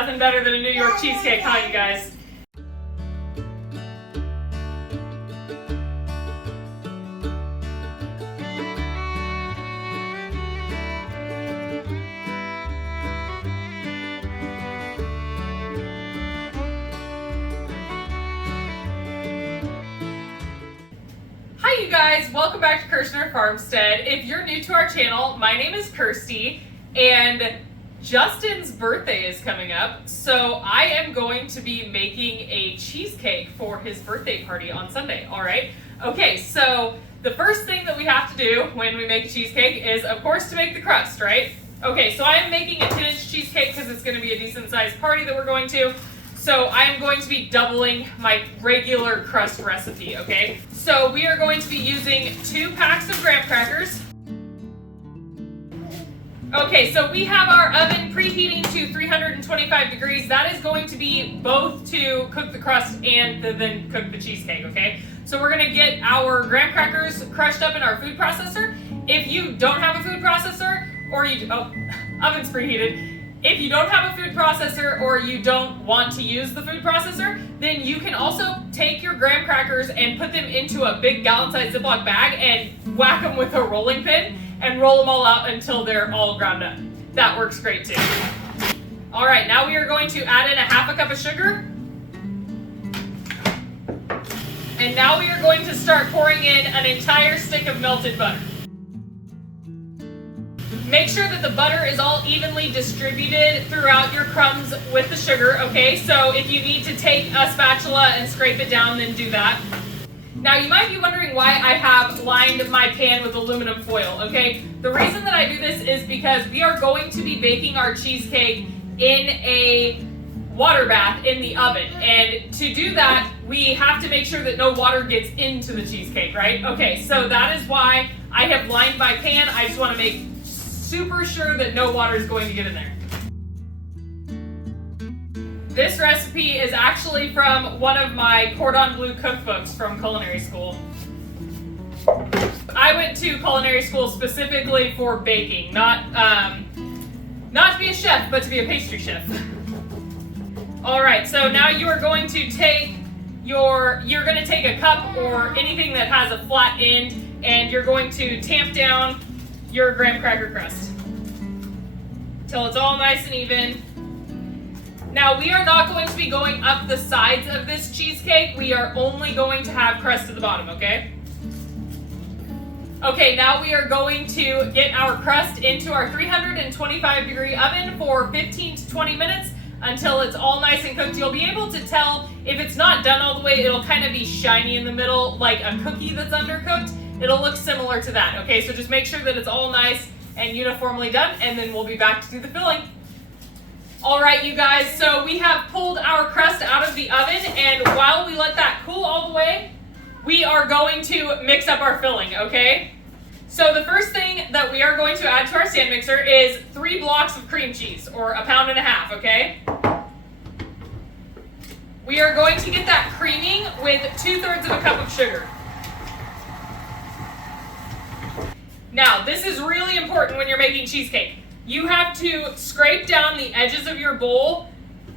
Nothing better than a New York cheesecake, huh, you guys? Hi you guys, welcome back to Kirshner Farmstead. If you're new to our channel, my name is Kirsty, and Justin's birthday is coming up, so I am going to be making a cheesecake for his birthday party on Sunday, alright? Okay, so the first thing that we have to do when we make a cheesecake is, of course, to make the crust, right? Okay, so I am making a 10-inch cheesecake because it's going to be a decent-sized party that we're going to. So I am going to be doubling my regular crust recipe, okay? So we are going to be using 2 packs of graham crackers. Okay, so we have our oven preheating to 325 degrees. That is going to be both to cook the crust and to then cook the cheesecake, okay? So we're gonna get our graham crackers crushed up in our food processor. If you don't have a food processor, or oven's preheated. If you don't have a food processor or you don't want to use the food processor, then you can also take your graham crackers and put them into a big gallon-sized Ziploc bag and whack them with a rolling pin and roll them all out until they're all ground up. That works great too. All right, now we are going to add in a half a cup of sugar. And now we are going to start pouring in an entire stick of melted butter. Make sure that the butter is all evenly distributed throughout your crumbs with the sugar, okay? So if you need to take a spatula and scrape it down, then do that. Now you might be wondering why I have lined my pan with aluminum foil, okay? The reason that I do this is because we are going to be baking our cheesecake in a water bath in the oven. And to do that, we have to make sure that no water gets into the cheesecake, right? Okay, so that is why I have lined my pan. I just want to make super sure that no water is going to get in there. This recipe is actually from one of my Cordon Bleu Cookbooks from culinary school. I went to culinary school specifically for baking, not to be a chef, but to be a pastry chef. All right, so now you are going to take you're going to take a cup or anything that has a flat end, and you're going to tamp down your graham cracker crust till it's all nice and even. Now we are not going to be going up the sides of this cheesecake. We are only going to have crust at the bottom, okay? Okay, now we are going to get our crust into our 325 degree oven for 15 to 20 minutes until it's all nice and cooked. You'll be able to tell if it's not done all the way, it'll kind of be shiny in the middle like a cookie that's undercooked. It'll look similar to that, okay? So just make sure that it's all nice and uniformly done, and then we'll be back to do the filling. All right, you guys, so we have pulled our crust out of the oven, and while we let that cool all the way, we are going to mix up our filling, okay? So the first thing that we are going to add to our stand mixer is 3 blocks of cream cheese, or 1.5 pounds, okay? We are going to get that creaming with 2/3 of a cup of sugar. Now, this is really important when you're making cheesecake. You have to scrape down the edges of your bowl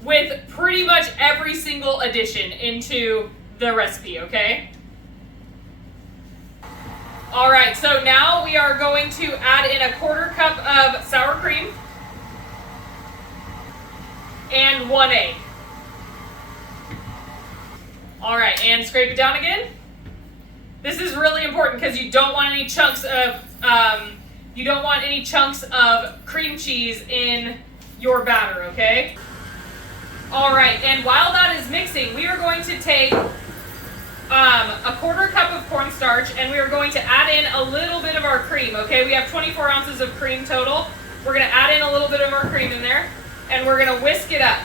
with pretty much every single addition into the recipe, okay? All right, so now we are going to add in 1/4 cup of sour cream and 1 egg. All right, and scrape it down again. This is really important because you don't want any chunks of cream cheese in your batter, okay? All right, and while that is mixing, we are going to take 1/4 cup of cornstarch, and we are going to add in a little bit of our cream, okay? We have 24 ounces of cream total. We're gonna add in a little bit of our cream in there, and we're gonna whisk it up.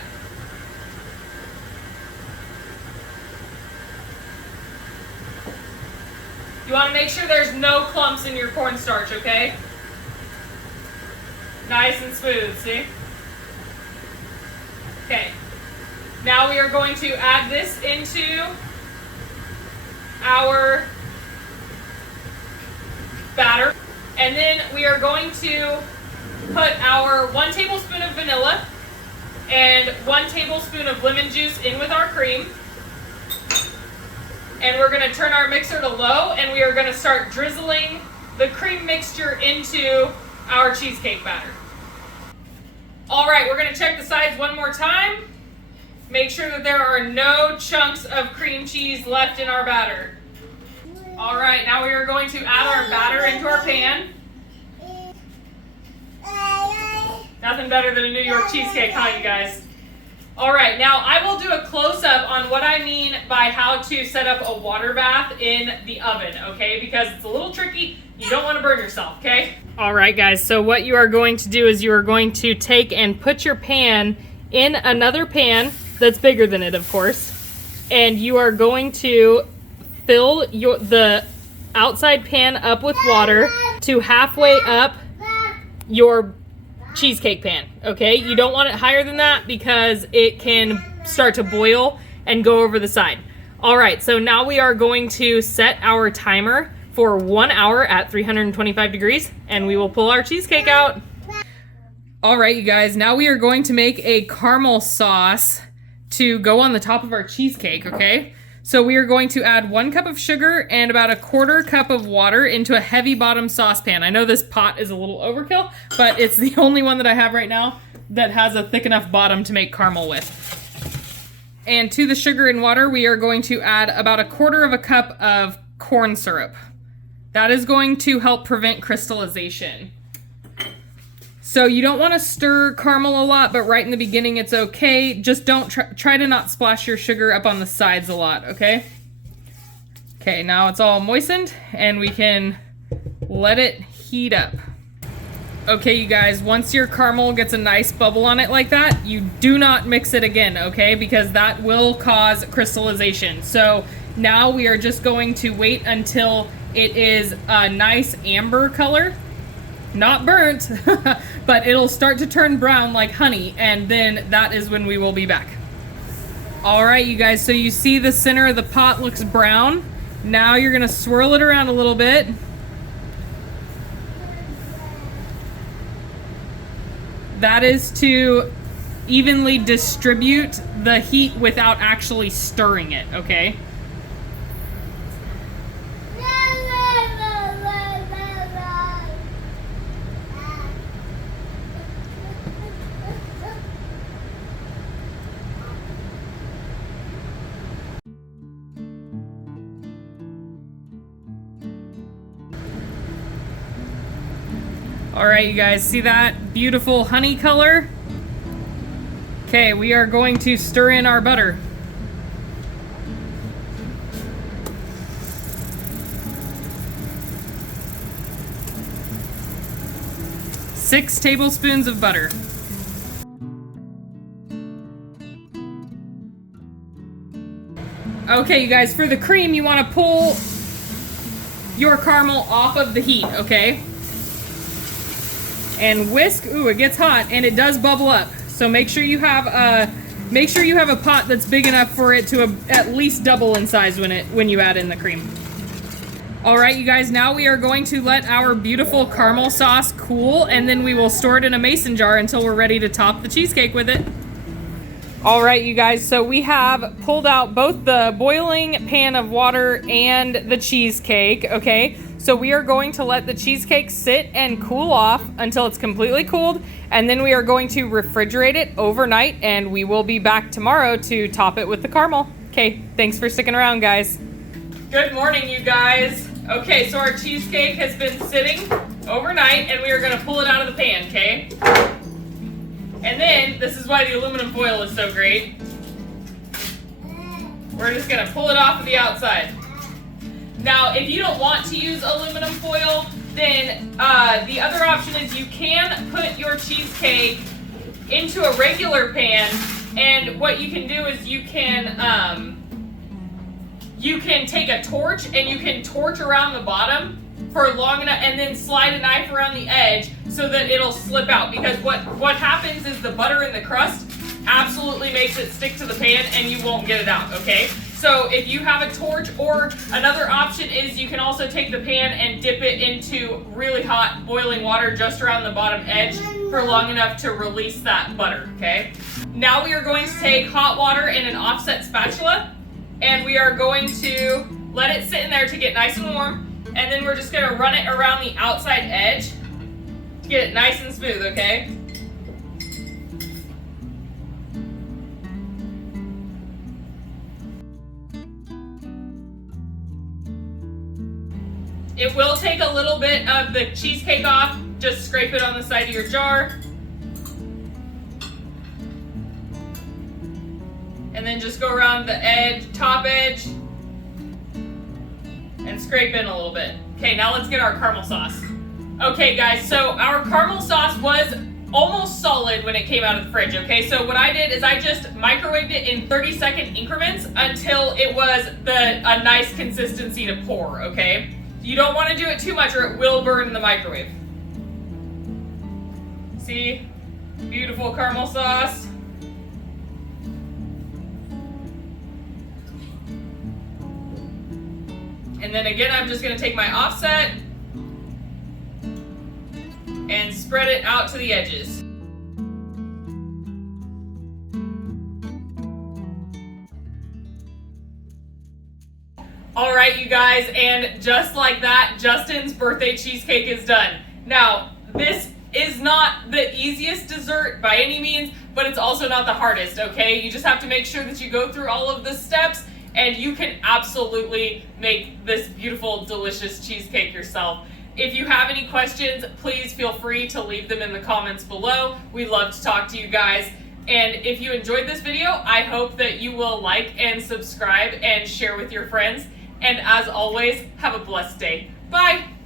You want to make sure there's no clumps in your cornstarch, okay? Nice and smooth, see? Okay. Now we are going to add this into our batter. And then we are going to put our 1 tablespoon of vanilla and 1 1 tablespoon of lemon juice in with our cream. And we're gonna turn our mixer to low, and we are gonna start drizzling the cream mixture into our cheesecake batter. All right, we're gonna check the sides one more time. Make sure that there are no chunks of cream cheese left in our batter. All right, now we are going to add our batter into our pan. Nothing better than a New York cheesecake, huh, you guys? All right, now I will do a close-up on what I mean by how to set up a water bath in the oven, okay? Because it's a little tricky. You don't want to burn yourself, okay? All right, guys, so what you are going to do is you are going to take and put your pan in another pan that's bigger than it, of course, and you are going to fill the outside pan up with water to halfway up your cheesecake pan, okay? You don't want it higher than that because it can start to boil and go over the side. All right, so now we are going to set our timer for 1 hour at 325 degrees, and we will pull our cheesecake out. All right, you guys, now we are going to make a caramel sauce to go on the top of our cheesecake, okay? So we are going to add 1 cup of sugar and about 1/4 cup of water into a heavy bottom saucepan. I know this pot is a little overkill, but it's the only one that I have right now that has a thick enough bottom to make caramel with. And to the sugar and water, we are going to add about 1/4 cup of corn syrup. That is going to help prevent crystallization. So you don't want to stir caramel a lot, but right in the beginning it's okay. Just don't try to not splash your sugar up on the sides a lot, okay? Okay, now it's all moistened and we can let it heat up. Okay, you guys, once your caramel gets a nice bubble on it like that, you do not mix it again, okay? Because that will cause crystallization. So now we are just going to wait until it is a nice amber color. Not burnt, but it'll start to turn brown like honey, and then that is when we will be back. All right, you guys, so you see the center of the pot looks brown. Now you're gonna swirl it around a little bit. That is to evenly distribute the heat without actually stirring it, okay? All right, you guys, see that beautiful honey color? Okay, we are going to stir in our butter. Six tablespoons of butter. Okay, you guys, for the cream, you want to pull your caramel off of the heat, okay? And whisk. Ooh, it gets hot and it does bubble up. So make sure you have a pot that's big enough for it to at least double in size when you add in the cream. All right, you guys, now we are going to let our beautiful caramel sauce cool, and then we will store it in a mason jar until we're ready to top the cheesecake with it. All right, you guys, so we have pulled out both the boiling pan of water and the cheesecake, okay? So we are going to let the cheesecake sit and cool off until it's completely cooled, and then we are going to refrigerate it overnight, and we will be back tomorrow to top it with the caramel. Okay, thanks for sticking around, guys. Good morning, you guys. Okay, so our cheesecake has been sitting overnight, and we are gonna pull it out of the pan, okay? And then, this is why the aluminum foil is so great. We're just gonna pull it off of the outside. Now, if you don't want to use aluminum foil, then the other option is you can put your cheesecake into a regular pan, and what you can do is you can take a torch and you can torch around the bottom for long enough, and then slide a knife around the edge so that it'll slip out. Because what happens is the butter in the crust absolutely makes it stick to the pan, and you won't get it out. Okay. So if you have a torch, or another option is you can also take the pan and dip it into really hot boiling water just around the bottom edge for long enough to release that butter, okay? Now we are going to take hot water in an offset spatula, and we are going to let it sit in there to get nice and warm, and then we're just gonna run it around the outside edge to get it nice and smooth, okay? It will take a little bit of the cheesecake off. Just scrape it on the side of your jar. And then just go around the edge, top edge, and scrape in a little bit. Okay, now let's get our caramel sauce. Okay guys, so our caramel sauce was almost solid when it came out of the fridge, okay? So what I did is I just microwaved it in 30-second increments until it was a nice consistency to pour, okay? You don't want to do it too much or it will burn in the microwave. See? Beautiful caramel sauce. And then again, I'm just going to take my offset and spread it out to the edges. All right, you guys, and just like that, Justin's birthday cheesecake is done. Now, this is not the easiest dessert by any means, but it's also not the hardest, okay? You just have to make sure that you go through all of the steps, and you can absolutely make this beautiful, delicious cheesecake yourself. If you have any questions, please feel free to leave them in the comments below. We love to talk to you guys. And if you enjoyed this video, I hope that you will like and subscribe and share with your friends. And as always, have a blessed day. Bye!